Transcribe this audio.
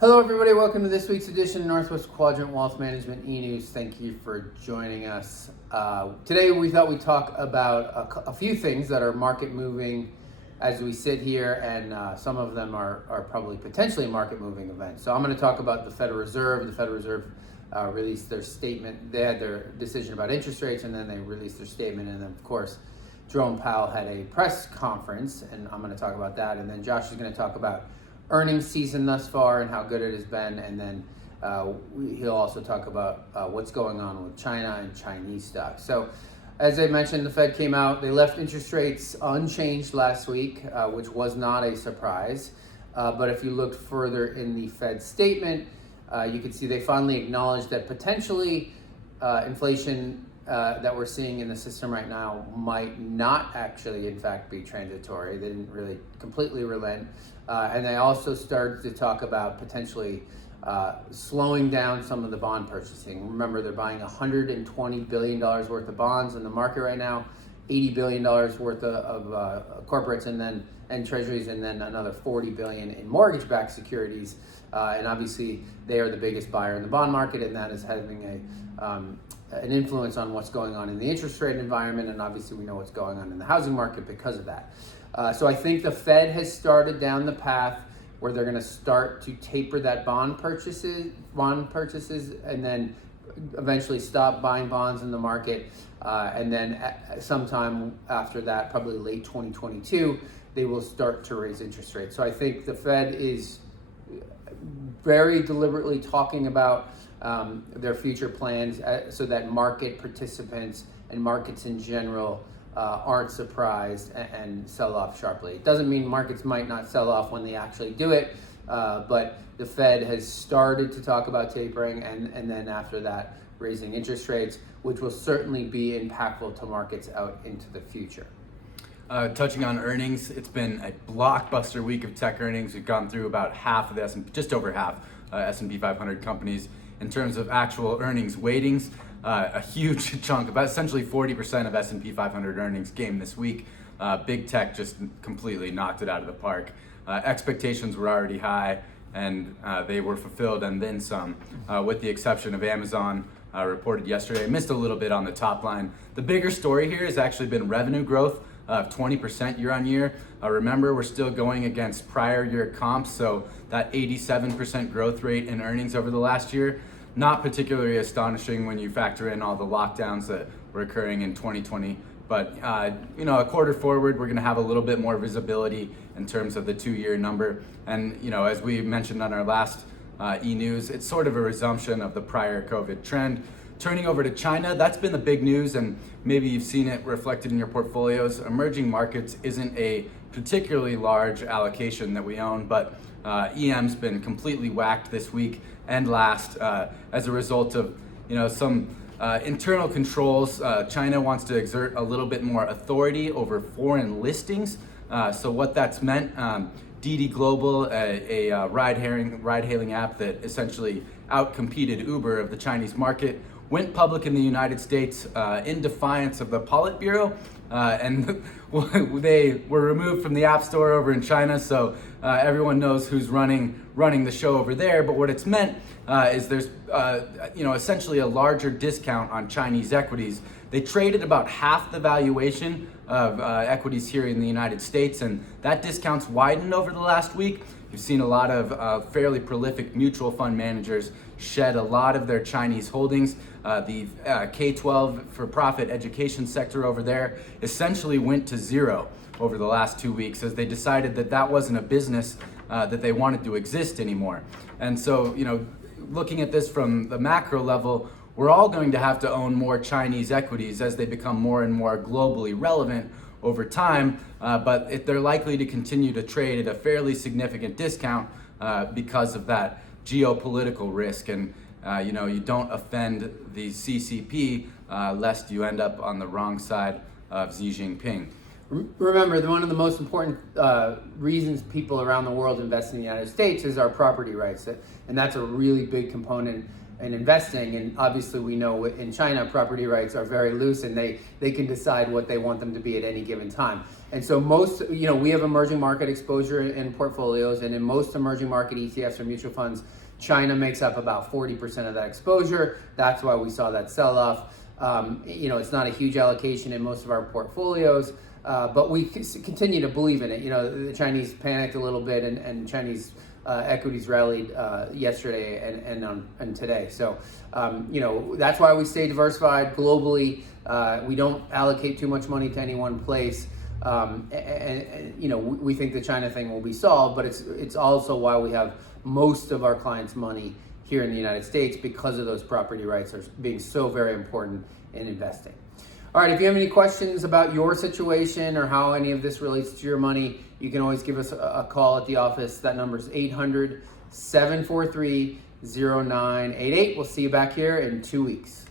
Hello everybody, welcome to this week's edition of Northwest Quadrant Wealth Management E-News. Thank you for joining us. Today we thought we'd talk about a few things that are market moving as we sit here, and some of them are probably potentially market moving events. So I'm going to talk about the Federal Reserve. The Federal Reserve released their statement. They had their decision about interest rates, and then they released their statement, and then of course Jerome Powell had a press conference, and I'm going to talk about that, and then Josh is going to talk about earnings season thus far and how good it has been, and then he'll also talk about what's going on with China and Chinese stocks. So as I mentioned, the Fed came out, they left interest rates unchanged last week, which was not a surprise. But if you looked further in the Fed statement, you can see they finally acknowledged that potentially inflation that we're seeing in the system right now might not actually, in fact, be transitory. They didn't really completely relent. And they also started to talk about potentially slowing down some of the bond purchasing. Remember, they're buying $120 billion worth of bonds in the market right now, $80 billion worth of corporates and treasuries, and then another $40 billion in mortgage-backed securities. And obviously, they are the biggest buyer in the bond market, and that is having an influence on what's going on in the interest rate environment, and obviously we know what's going on in the housing market because of that. So I think the Fed has started down the path where they're going to start to taper that bond purchases, and then eventually stop buying bonds in the market. And then sometime after that, probably late 2022, they will start to raise interest rates. So I think the Fed is very deliberately talking about their future plans so that market participants and markets in general aren't surprised and sell off sharply. It doesn't mean markets might not sell off when they actually do it, but the Fed has started to talk about tapering and then after that raising interest rates, which will certainly be impactful to markets out into the future. Touching on earnings, it's been a blockbuster week of tech earnings. We've gone through about half of the just over half S&P 500 companies in terms of actual earnings weightings. A huge chunk, about essentially 40% of S&P 500 earnings came this week. Big tech just completely knocked it out of the park. Expectations were already high, and they were fulfilled and then some, with the exception of Amazon. Reported yesterday, missed a little bit on the top line. The bigger story here has actually been revenue growth of 20% year on year. Remember, we're still going against prior year comps, so that 87% growth rate in earnings over the last year, not particularly astonishing when you factor in all the lockdowns that were occurring in 2020. But a quarter forward, we're going to have a little bit more visibility in terms of the 2-year number. And as we mentioned on our last e-news, it's sort of a resumption of the prior COVID trend. Turning over to China, that's been the big news, and maybe you've seen it reflected in your portfolios. Emerging markets isn't a particularly large allocation that we own, but EM's been completely whacked this week and last as a result of some internal controls. China wants to exert a little bit more authority over foreign listings. So what that's meant, Didi Global, a ride-hailing app that essentially outcompeted Uber of the Chinese market, went public in the United States in defiance of the Politburo, and they were removed from the App Store over in China, so everyone knows who's running the show over there. But what it's meant is there's essentially a larger discount on Chinese equities. They traded about half the valuation of equities here in the United States, and that discount's widened over the last week. You've seen a lot of fairly prolific mutual fund managers shed a lot of their Chinese holdings. The K-12 for-profit education sector over there essentially went to zero over the last 2 weeks as they decided that wasn't a business that they wanted to exist anymore. And so, looking at this from the macro level, we're all going to have to own more Chinese equities as they become more and more globally relevant over time, but they're likely to continue to trade at a fairly significant discount because of that geopolitical risk. And you don't offend the CCP lest you end up on the wrong side of Xi Jinping. Remember, one of the most important reasons people around the world invest in the United States is our property rights, and that's a really big component and investing. And obviously we know in China, property rights are very loose, and they can decide what they want them to be at any given time. And so we have emerging market exposure in portfolios, and in most emerging market ETFs or mutual funds, China makes up about 40% of that exposure. That's why we saw that sell-off. It's not a huge allocation in most of our portfolios, but we continue to believe in it. The Chinese panicked a little bit, and Chinese equities rallied yesterday and today. So, that's why we stay diversified globally. We don't allocate too much money to any one place. We think the China thing will be solved, but it's also why we have most of our clients' money here in the United States, because of those property rights are being so very important in investing. All right, if you have any questions about your situation or how any of this relates to your money, you can always give us a call at the office. That number is 800-743-0988. We'll see you back here in 2 weeks.